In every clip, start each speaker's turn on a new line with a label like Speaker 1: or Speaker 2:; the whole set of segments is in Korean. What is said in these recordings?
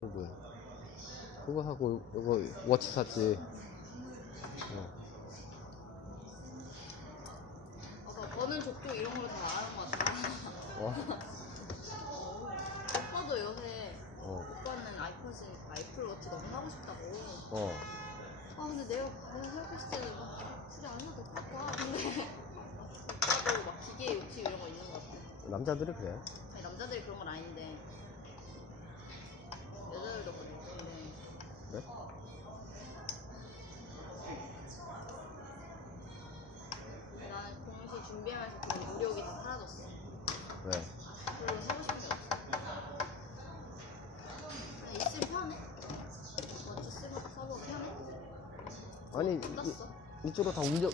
Speaker 1: 뭐야? 그거 하고 이거 워치 샀지. 어.
Speaker 2: 아까 버는 족족 이런 걸 다 아는 것 같아. 어? 오빠도 요새 어. 오빠는 아이팟이 아이플워치 너무 하고 싶다고. 어. 아 근데 내가 그냥 생각했을 때는 막 굳이 안 해도 될 거야. 근데 오빠도 막 기계 욕심 이런 거 있는 것 같아.
Speaker 1: 남자들이 그래. 아니 어디다 이, 써? 이쪽으로 다 울려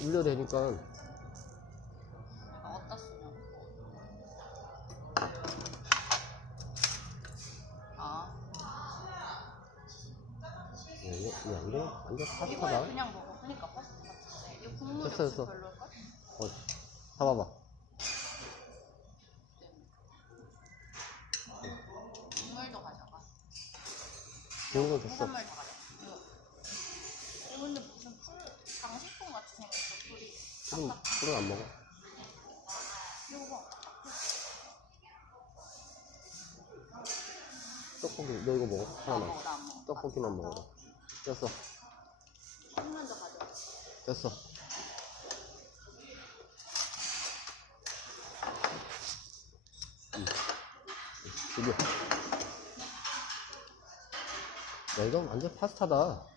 Speaker 2: 아, 어디다 쓰냐?
Speaker 1: 아, 이게 이게 안 돼? 완전 이거에 파스타다.
Speaker 2: 그냥 먹어. 그니까 파스타 같은데. 이거 국물이 됐어, 없어 됐어. 별로일까? 어. 봐봐봐. 국물도 가져가.
Speaker 1: 좋은 거 줬어. 해산물
Speaker 2: 다 가져가. 이거. 이거 근데
Speaker 1: 딱딱. 술은 안 먹어. 떡볶이 너 이거 먹어? 나
Speaker 2: 하나만. 먹어, 나안 먹어.
Speaker 1: 떡볶이만 먹어라. 됐어.
Speaker 2: 한만 더 가져가.
Speaker 1: 됐어. 응. 죽여. 야, 이건 완전 파스타다.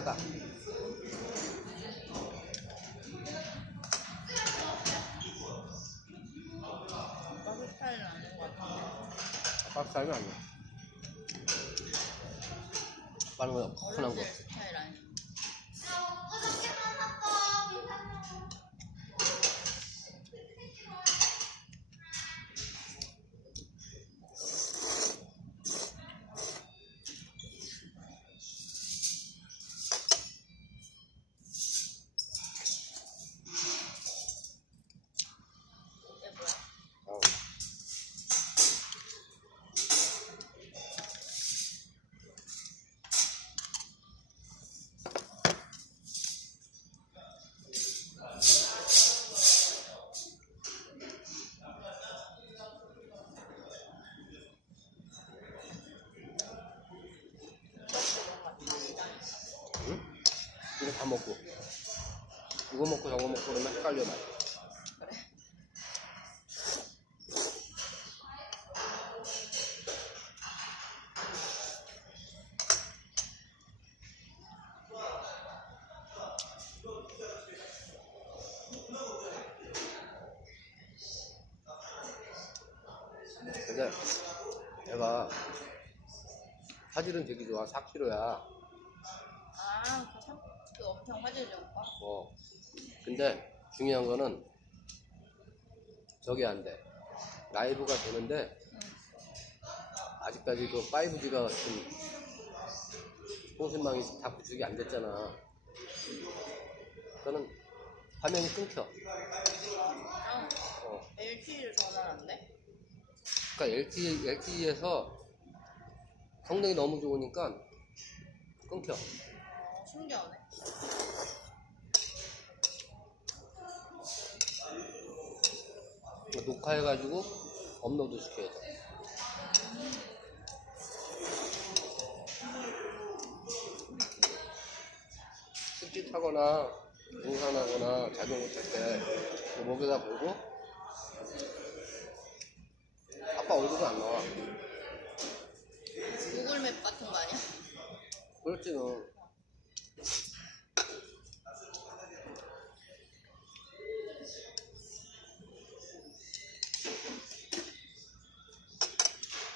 Speaker 1: 좀 짜다.
Speaker 2: 오빠 스타일은 아닌 것 같은데.
Speaker 1: 박스 알면 안 돼. 빠른 거, 흔한 거. 고 그러면 헷갈려 나. 그래. 근데 내가 화질은 되게 좋아. 4kg야. 아,
Speaker 2: 그, 참, 그 엄청 화질이 오빠? 어.
Speaker 1: 근데 중요한 거는 저게 안 돼. 라이브가 되는데 응. 아직까지 그 5G가 좀 통신망이 다 구축이 안 됐잖아. 그거는 화면이 끊겨.
Speaker 2: 아, 어. LTE를 전화하는데?
Speaker 1: 그러니까 LTE, LTE에서 성능이 너무 좋으니까 끊겨. 어,
Speaker 2: 신기하네.
Speaker 1: 녹화해가지고 업로드 시켜야 돼. 습짓하거나 등산하거나 자전거 탈때 목에다 걸고 아빠 얼굴은 안 나와.
Speaker 2: 구글맵 같은 거 아니야?
Speaker 1: 그렇지 너.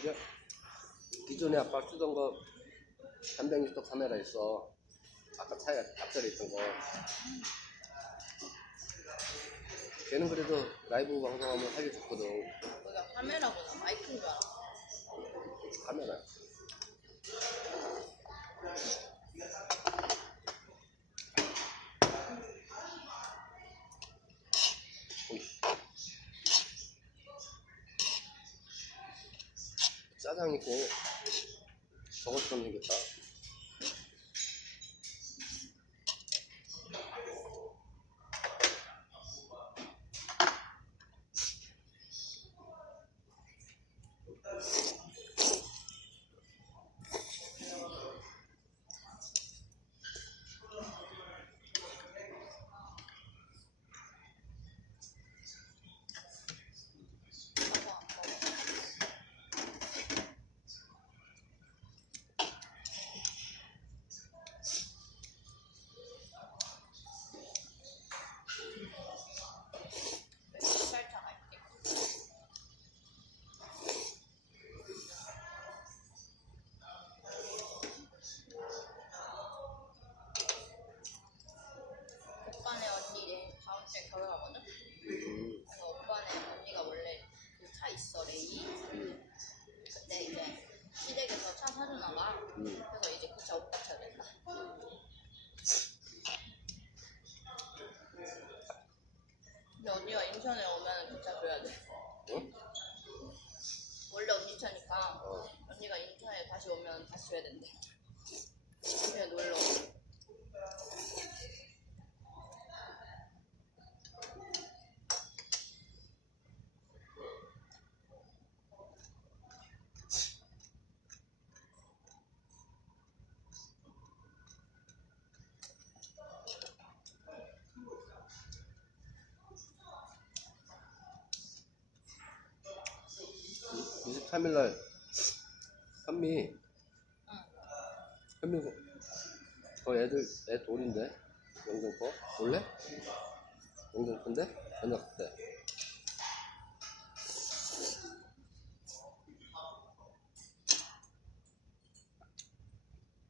Speaker 1: 그래. 기존에 아빠 쓰던 거 360도 카메라 있어. 아까 차에 앞자리에 있던 거. 걔는 그래도 라이브 방송하면 살려줬거든.
Speaker 2: 거기가 카메라구나. 마이크인 줄. 카 근데 언니가 인천에 오면 그차 줘야 돼 응? 원래 언니 차니까 어. 언니가 인천에 다시 오면 다시 줘야 된대 그냥 놀러
Speaker 1: 오고. 이- 23일날 현미 응. 현미 그- 그 애들 애 돌인데 영등포 볼래? 영등포인데 저녁 때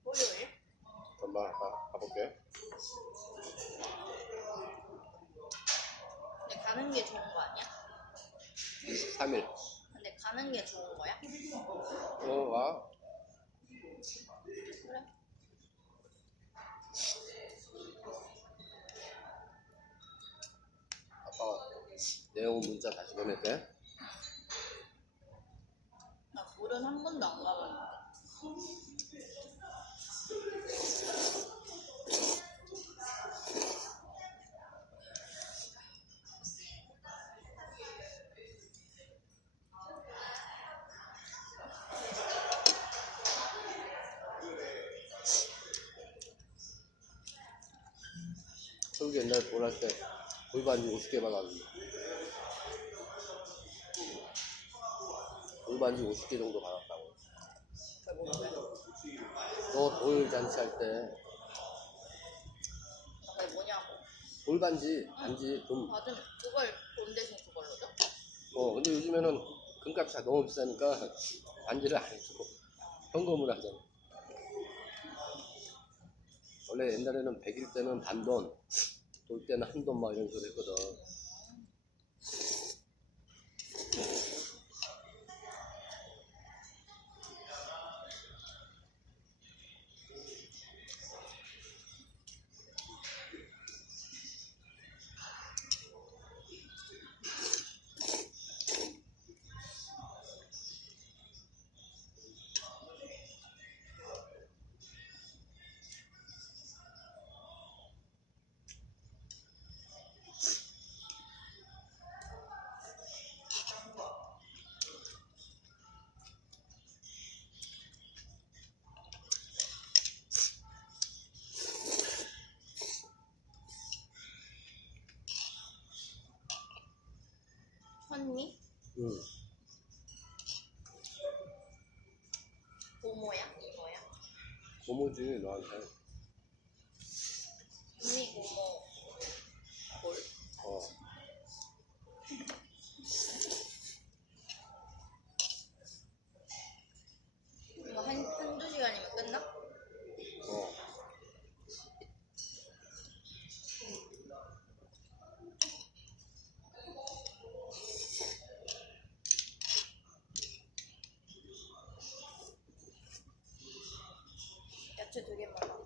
Speaker 1: 토요일? 잠깐만 가, 가볼게
Speaker 2: 근데 가는 게 좋은 거 아니야?
Speaker 1: 23일
Speaker 2: 근데 가는 게 좋은
Speaker 1: 거야? 어와 그래. 아빠가 내용 문자 다시 보낼게
Speaker 2: 나 물은 한 번도 안 가봤는데.
Speaker 1: 옛날에 볼할 때 골반지 50개 받았는데 골반지 50개 정도 받았다고? 너 돌 잔치 할때 그게 뭐냐고. 돌반지 반지 금
Speaker 2: 받으면 그걸 돈 대신 그걸로 줘?
Speaker 1: 어, 근데 요즘에는 금값이 너무 비싸니까 반지를 안 해줘. 현금으로 하잖아. 원래 옛날에는 100일 때는 반돈, 돌 때는 한 돈 막 이런 소리 했거든. 고모
Speaker 2: 야채 되게 많아.